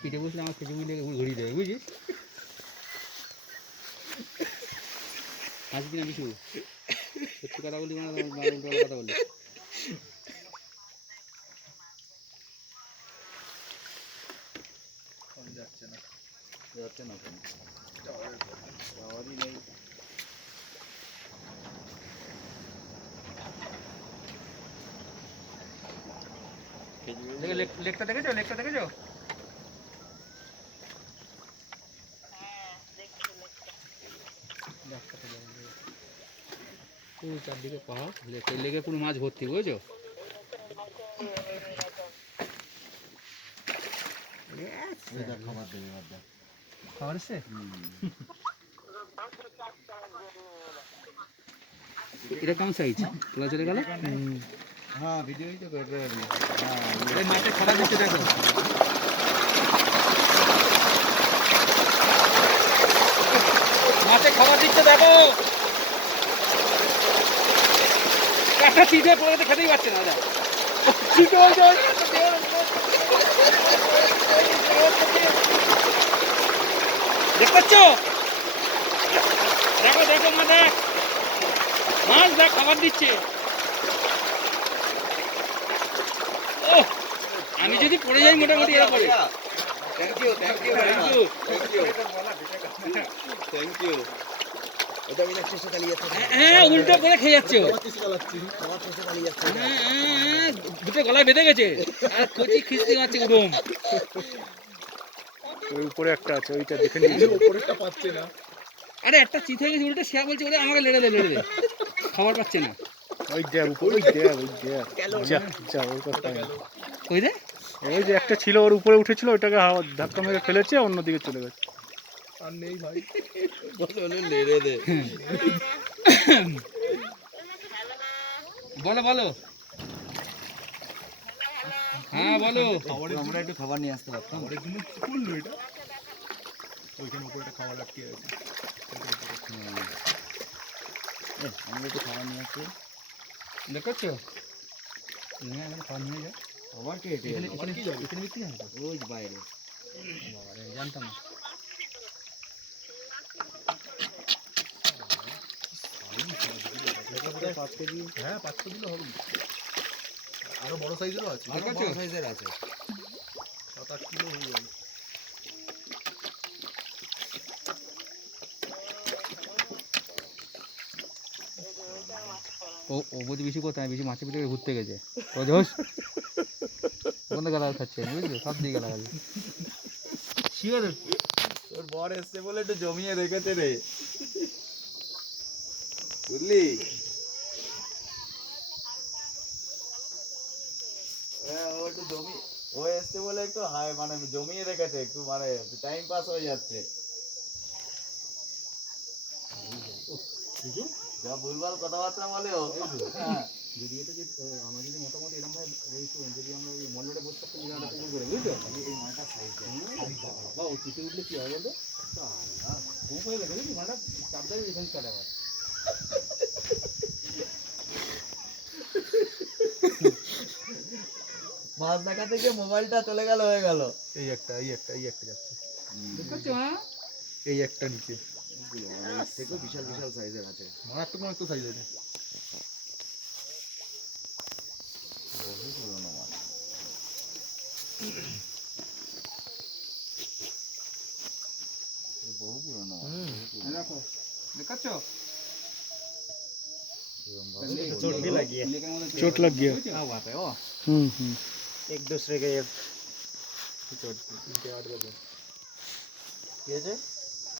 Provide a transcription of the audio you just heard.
পিঠে বসলে আমার খেতে বুঝলে ঘুরিয়ে দেবে বুঝিস আসবি না কিছু সত্যি কথা বলি মানে কথা বলি যাচ্ছে না কেন যাওয়ারই নেই। লেকটা দেখেছো লেকটা দেখেছো চারদিকে পাহাড় লেগে পুরো মাছ ভর্তি বুঝেছো খাবার দেবে খাবার এসছে এটা কেমন সাইজ তোলা চলে গেল হ্যাঁ ভিডিওই তো করে মাঠে খাবার দিচ্ছে দেখো মাঠে খাবার দিচ্ছে দেখো কাঁচা চিঠে পড়ে তো খেতেই পারছে না দাদা দেখতে পাচ্ছ দেখো দেখো মা দেখ মাছ দেখ খাবার দিচ্ছে ও আমি যদি পড়ে যাই মোটামুটি এরা পড়ে thank you thank you thank you thank you ওটা বিনা শেষে চালিয়ে যাচ্ছে হ্যাঁ উল্টো করে খেয়ে যাচ্ছে ও খাবার শেষে চালিয়ে যাচ্ছে দুটো গলায় বেঁধে গেছে আর কচি খিস্তি মারছে উদম ওই উপরে একটা আছে ওইটা দেখে নিয়ে উপরেরটা পাচ্ছে না আরে একটা চিঠে গেছে উল্টো সে বলছে ওরে আমাকে লেড়ে দে খাবার পাচ্ছে না ওই দেখ উপরে ওই দেখ যা যা ওর কথা ওই রে ওই যে একটা ছিল ওর উপরে উঠেছিল ওইটাকে হাওয়া ধাক্কা মেরে ফেলেছে অন্যদিকে চলে গেছে আর নেই ভাই বলে লেড়ে দে বলো বলো হ্যাঁ বলো আমরা একটু খাবার নিয়ে আসতে পারতাম খুললো এটা ওইখানে উপরে একটা খাবার আটকে আছে আমরা একটু খাবার নিয়ে আসছি দেখছো নিয়ে খাবার নিয়ে যা খাবার কে এখানে বিক্রি হয় তো ওই বাইরে বাবারে জানতাম না হ্যাঁ 500 কিলো হবে আরো বড় সাইজেরও আছে আরো বড় সাইজের আছে 7-8 কিলো হয়ে যাবে ও বলছে বেশি কোথায় বেশি মাছের পিঠে ঘুরতে গেছে ও জোস ওখানে গালাল খাচ্ছে বুঝলি সব দিকে গালাল শিওর তোর বর এসছে বলে একটু জমিয়ে রেখেছে রে বুঝলি ও একটু ও এসছে বলে একটু মানে জমিয়ে রেখেছে একটু মানে টাইম পাস হয়ে যাচ্ছে যা ভুলভাল কথাবার্তা বলেও হ্যাঁ যদি এটা যে আমরা যদি মোটামুটি এরকম ভাবে যদি আমরা ওই মন্ডলে বসে থাকতে নিলাম পুকুর করে বুঝছো এই মালটা সাইজ বা ও চিঠে উঠলে কি হয় বলতো ঘুম হয়ে গেছে বুঝলি মাটা চাপ দেবে এখানে চলে আবার মাছ দেখা থেকে মোবাইলটা চলে গেল হয়ে গেল এই একটা যাচ্ছে দেখছো হ্যাঁ এই একটা নিচে থেকে বিশাল বিশাল সাইজের আছে মারাত্মক সাইজ আছে বহু পুরনো মাছ বহু পুরনো দেখো দেখছো चोट भी लगी है चोट लग गया क्या बात है ओ एक दूसरे के কে আছে